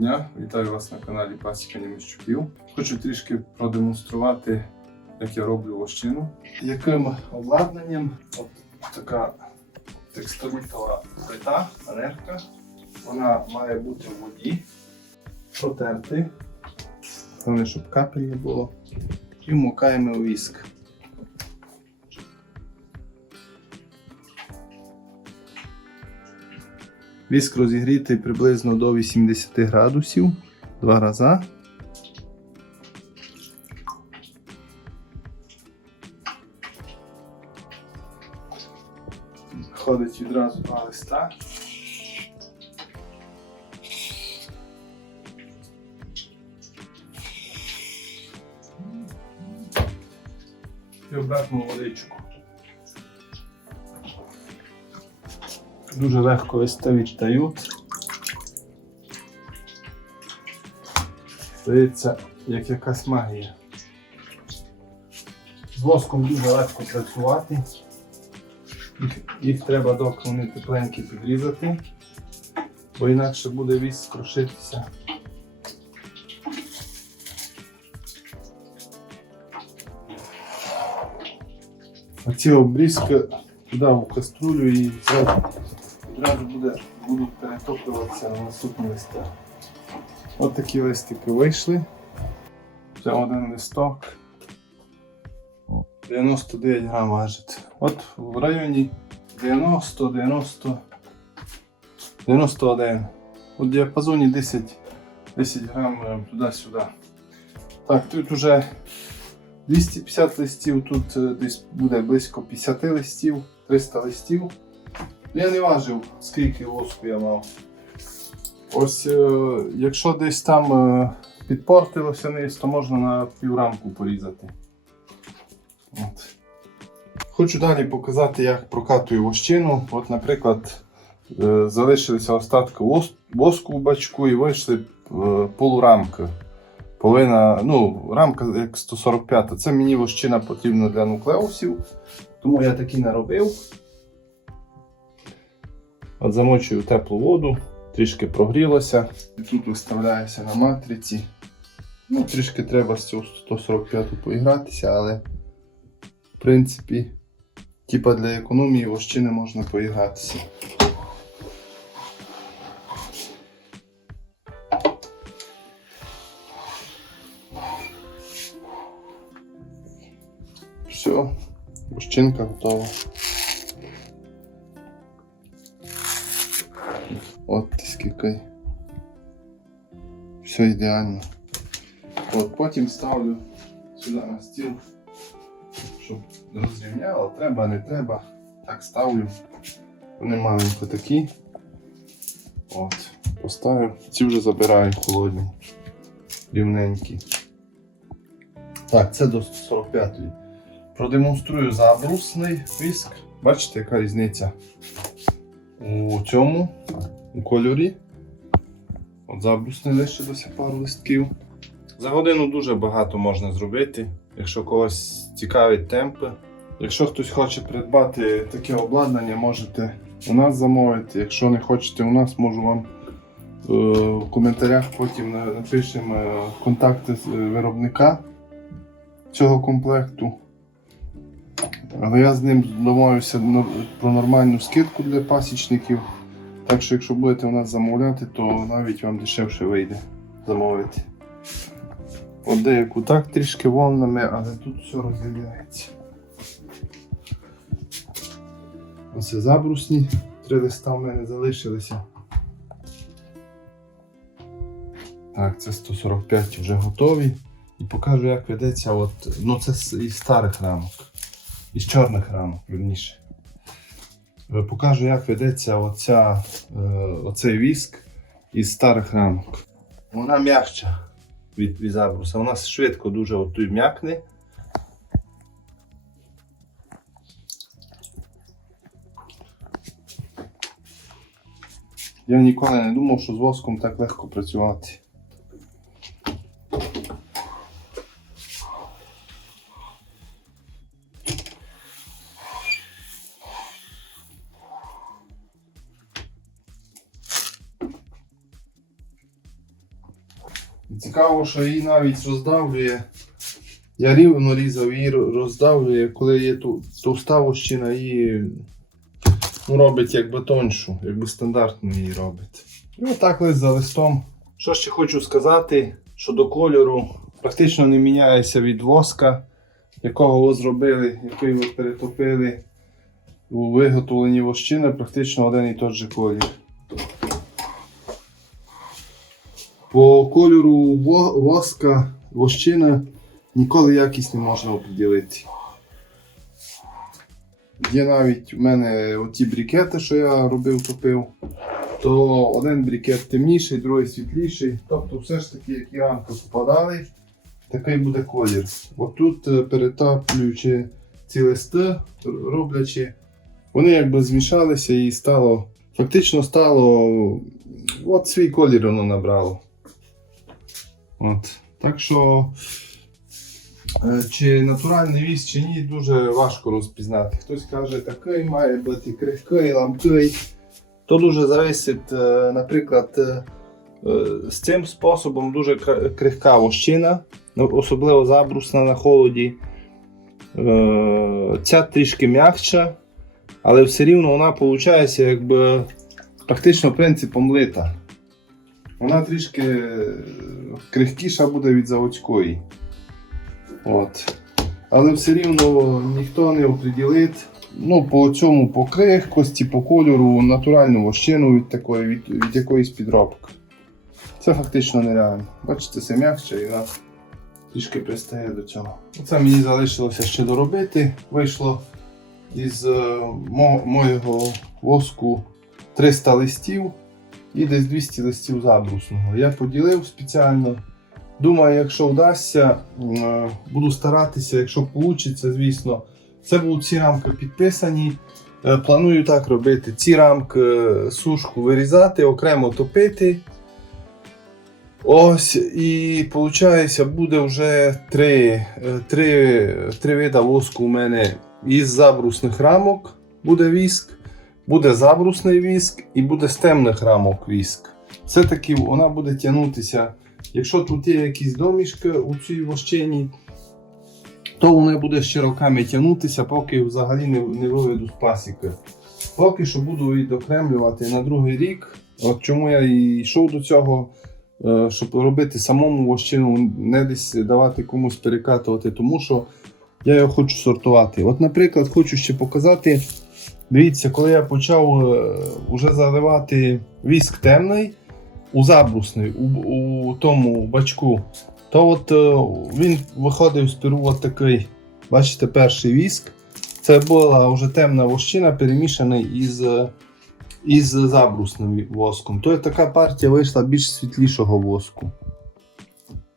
дня! Вітаю вас на каналі Пасіка Німищуків. Хочу трішки продемонструвати, як я роблю лощину. Яким обладнанням от така текстолітова плита, панерка. Вона має бути в воді, протерти. Головне, щоб капель не було. І вмокаємо віск. Віск розігрітий приблизно до 80 градусів два рази. Ходить відразу два листа. І обратно водичку. Дуже легко листи відтають. Здається, як якась магія. З воском дуже легко працювати. Їх, їх треба доки вони тепленькі підрізати, бо інакше буде віск крушитися. Оці обрізки туди в каструлю і зразу, одразу буде, будуть перетоплюватися на наступні листи. От такі листики вийшли. Це один листок. 99 грам важить. От в районі 90, 90, 91. У діапазоні 10, 10 грам е, туди-сюди. Так, тут вже 250 листів, тут е, десь буде близько 50 листів, 300 листів. Я не важив, скільки воску я мав. Ось, е, якщо десь там е, підпортилося низ, то можна на піврамку порізати. От. Хочу далі показати, як прокатую вощину. От, наприклад, е, залишилися остатки воску в бачку і вийшли полурамки. Половина, ну, рамка як 145. Це мені вощина потрібна для нуклеусів. Тому я такі наробив. От замочую теплу воду, трішки прогрілося. І тут виставляється на матриці. Ну, трішки треба з цього 145 поігратися, але в принципі, типа для економії вощини можна поігратися. Вощинка готова. От скільки. Все ідеально. От потім ставлю сюди на стіл, щоб розрівняло, треба, не треба. Так ставлю. Вони маленько такі. От, поставив. Ці вже забираю холодні, рівненькі. Так, це до 145-ї. Продемонструю забрусний віск. Бачите, яка різниця у цьому, у кольорі. От забрусний лишилося пару листків. За годину дуже багато можна зробити, якщо когось цікавить темпи. Якщо хтось хоче придбати таке обладнання, можете у нас замовити. Якщо не хочете у нас, можу вам е, в коментарях потім напишемо е, контакти е, виробника цього комплекту. Але я з ним домовився про нормальну скидку для пасічників. Так що, якщо будете у нас замовляти, то навіть вам дешевше вийде замовити. От деяку так трішки волнами, але тут все розділяється. Ось забрусні. Три листа в мене залишилися. Так, це 145 вже готові. І покажу, як ведеться. От, ну це із старих рамок. Із чорних рамок, верніше. Е, Покажу, як ведеться оця, е, оцей віск із старих рамок. Вона м'якша від, від забруса. Вона швидко дуже от той м'якне. Я ніколи не думав, що з воском так легко працювати. Цікаво, що її навіть роздавлює. Я рівно різав, її роздавлює, коли є ту- товста вощина, її ну, робить якби тоншу, якби стандартно її робить. І отак лист за листом. Що ще хочу сказати, що до кольору практично не міняється від воска, якого ви зробили, який ви перетопили у виготовленні вощини, практично один і той же колір. По кольору воска вощини ніколи якість не можна оприділити. Є навіть в мене оті брікети, що я робив, топив, то один брікет темніший, другий світліший. Тобто все ж таки, які рамки впадали, такий буде колір. Отут е, перетаплюючи ці листи, роблячи, вони якби змішалися і стало, фактично стало, от свій колір воно набрало. От. Так що, е, чи натуральний віз, чи ні, дуже важко розпізнати. Хтось каже, такий має бути крихкий, ламкий. То дуже залежить, е, наприклад, е, з цим способом дуже крихка вощина, ну, особливо забрусна на холоді. Ця трішки м'якша, але все рівно вона виходить якби практично принципом лита. Вона трішки е, крихкіша буде від заводської. От. Але все рівно ніхто не оприділить ну, по цьому по крихкості, по кольору натуральну вощину від, такої, від, від якоїсь підробки. Це фактично нереально. Бачите, це м'якше і вона трішки пристає до цього. Оце мені залишилося ще доробити. Вийшло із е, мо- моєго воску 300 листів і десь 200 листів забрусного. Я поділив спеціально. Думаю, якщо вдасться, е, буду старатися, якщо вийде, звісно. Це будуть ці рамки підписані. Е, Планую так робити. Ці рамки е, сушку вирізати, окремо топити. Ось, і виходить, буде вже три, три, три вида воску у мене із забрусних рамок буде віск, буде забрусний віск і буде з темних рамок віск. Все-таки вона буде тягнутися. Якщо тут є якісь домішки у цій вощині, то вона буде ще роками тягнутися, поки взагалі не, не виведу з пасіки. Поки що буду відокремлювати на другий рік. От чому я і йшов до цього, е, щоб робити самому вощину, не десь давати комусь перекатувати, тому що я його хочу сортувати. От, наприклад, хочу ще показати. Дивіться, коли я почав е, уже заливати віск темний у забрусний, у, у тому бачку, то от е, він виходив сперу от такий, бачите, перший віск. Це була вже темна вощина, перемішана із, е, із забрусним воском. То така партія вийшла більш світлішого воску.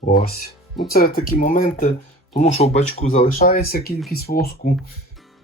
Ось. Ну, це такі моменти, тому що в бачку залишається кількість воску.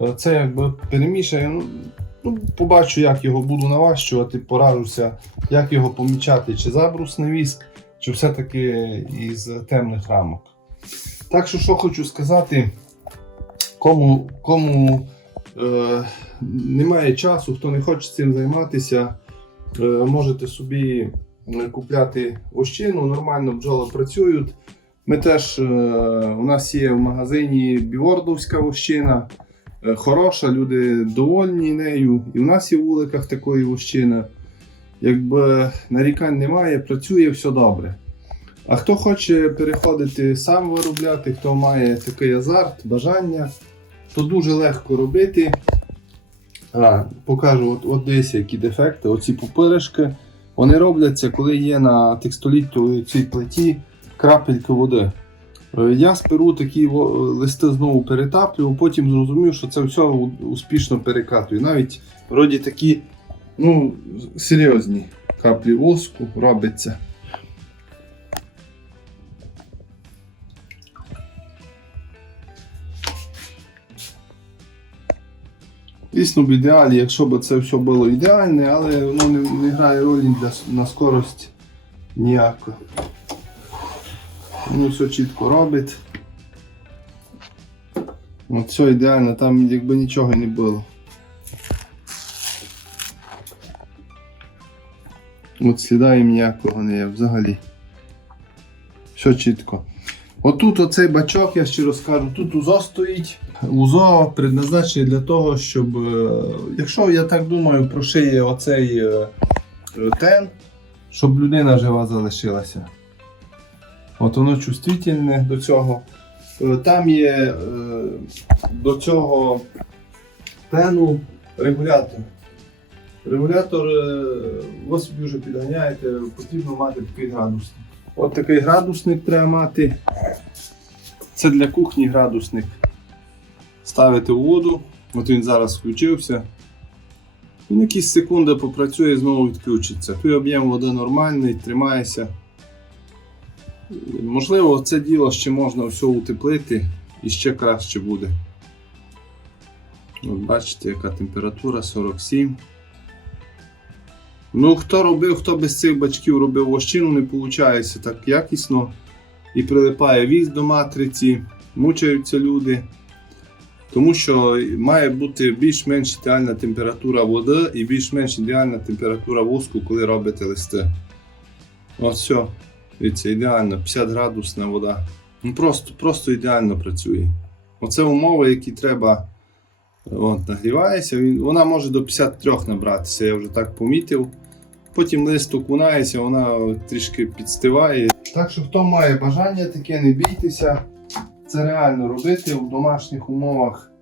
Е, Це якби перемішає. Ну, ну, побачу, як його буду наващувати, поражуся, як його помічати, чи забрусний віск, чи все-таки із темних рамок. Так що, що хочу сказати, кому, кому е, немає часу, хто не хоче цим займатися, е, можете собі купляти вощину, нормально бджоли працюють. Ми теж, е, у нас є в магазині бівордовська вощина, хороша, люди довольні нею. І в нас є в вуликах такої вощини. Якби нарікань немає, працює все добре. А хто хоче переходити сам виробляти, хто має такий азарт, бажання, то дуже легко робити. А, покажу, от, от десь які дефекти. Оці пупиришки. Вони робляться, коли є на текстолітовій цій плиті крапельки води. Е, Я сперу такі листи знову перетаплював, потім зрозумів, що це все успішно перекатую. Навіть вроді такі ну, серйозні каплі воску робиться. Звісно, в ідеалі, якщо б це все було ідеальне, але воно не, не грає ролі для, на скорость ніякої. Воно все чітко робить. От все ідеально, там якби нічого не було. От сліда їм ніякого не є взагалі. Все чітко. Отут оцей бачок, я ще розкажу, тут УЗО стоїть. УЗО предназначений для того, щоб, е, якщо я так думаю, прошиє оцей е, тен, щоб людина жива залишилася. От воно чувствительне до цього. Е, Там є е, до цього тену регулятор. Регулятор, е, ви собі вже підганяєте, потрібно мати такий градусник. От такий градусник треба мати. Це для кухні градусник. Ставите у воду, от він зараз включився. Він якісь секунди попрацює і знову відключиться. Тут об'єм води нормальний, тримається. Можливо, це діло ще можна все утеплити і ще краще буде. От бачите, яка температура 47. Ну, хто робив, хто без цих бачків робив вощину, не виходить так якісно. І прилипає віз до матриці, мучаються люди. Тому що має бути більш-менш ідеальна температура води і більш-менш ідеальна температура воску, коли робите листи. От все. Дивіться, ідеально, 50 градусна вода. Ну просто, просто ідеально працює. Оце умови, які треба. От, нагрівається, вона може до 53 набратися, я вже так помітив. Потім лист окунається, вона трішки підстиває. Так що хто має бажання таке, не бійтеся. Це реально робити в домашніх умовах.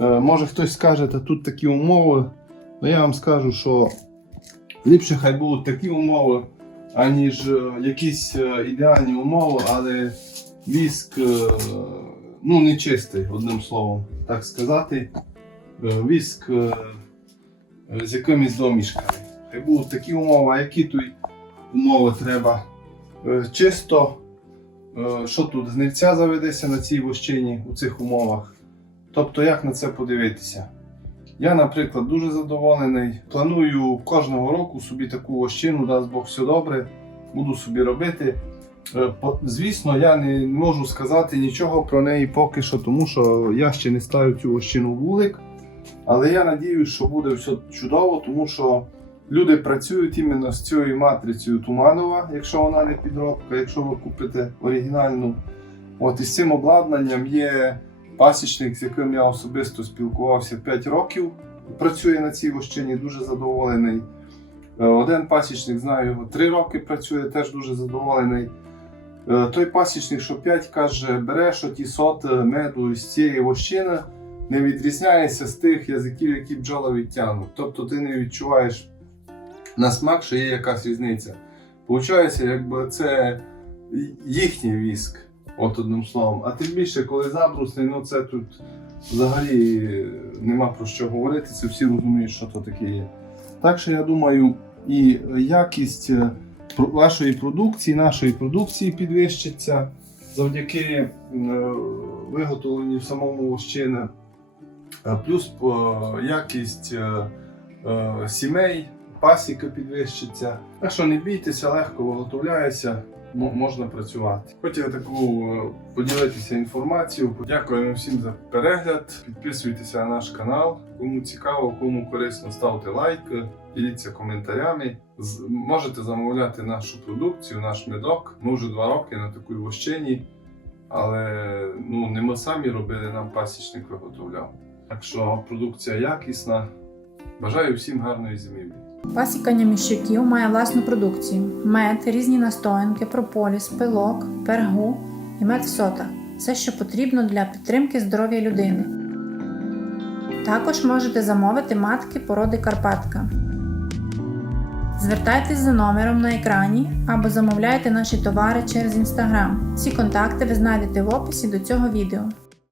Е, може хтось скаже, та тут такі умови. Ну я вам скажу, що ліпше хай будуть такі умови, аніж е, якісь е, ідеальні умови, але віск е, ну, не чистий, одним словом, так сказати. Віск з якимись домішками. Хай будуть такі умови, які тут умови треба. Чисто, що тут, гнильця заведеться на цій вощині у цих умовах. Тобто, як на це подивитися? Я, наприклад, дуже задоволений. Планую кожного року собі таку вощину, дасть Бог все добре, буду собі робити. Е, Звісно, я не можу сказати нічого про неї поки що, тому що я ще не ставив цю вощину в вулик. Але я надіюсь, що буде все чудово, тому що люди працюють іменно з цією матрицею Туманова, якщо вона не підробка, якщо ви купите оригінальну. От із цим обладнанням є пасічник, з яким я особисто спілкувався 5 років. Працює на цій вощині, дуже задоволений. Е, Один пасічник, знаю його 3 роки працює, теж дуже задоволений. Е, Той пасічник, що 5 каже, береш оті соти меду з цієї вощини, не відрізняється з тих язиків, які бджола відтягнуть. Тобто ти не відчуваєш на смак, що є якась різниця. Получається, якби це їхній віск, от одним словом. А тим більше, коли забрусний, ну це тут взагалі нема про що говорити, це всі розуміють, що то таке є. Так що я думаю, і якість е, вашої продукції, нашої продукції підвищиться завдяки е, виготовленню в самому вощини. Е, Плюс якість сімей, пасіка підвищиться. Так що не бійтеся, легко виготовляється, мо- можна працювати. Хотів таку е, поділитися інформацією. Дякуємо всім за перегляд. Підписуйтеся на наш канал. Кому цікаво, кому корисно, ставте лайк, діліться коментарями. Можете замовляти нашу продукцію, наш медок. Ми вже два роки на такій вощині. Але ну, не ми самі робили, нам пасічник виготовляв. Так що продукція якісна. Бажаю всім гарної зимівлі. Пасікання міщуків має власну продукцію: мед, різні настоянки, прополіс, пилок, пергу і мед в сотах. Все, що потрібно для підтримки здоров'я людини. Також можете замовити матки породи Карпатка. Звертайтесь за номером на екрані або замовляйте наші товари через інстаграм. Всі контакти ви знайдете в описі до цього відео.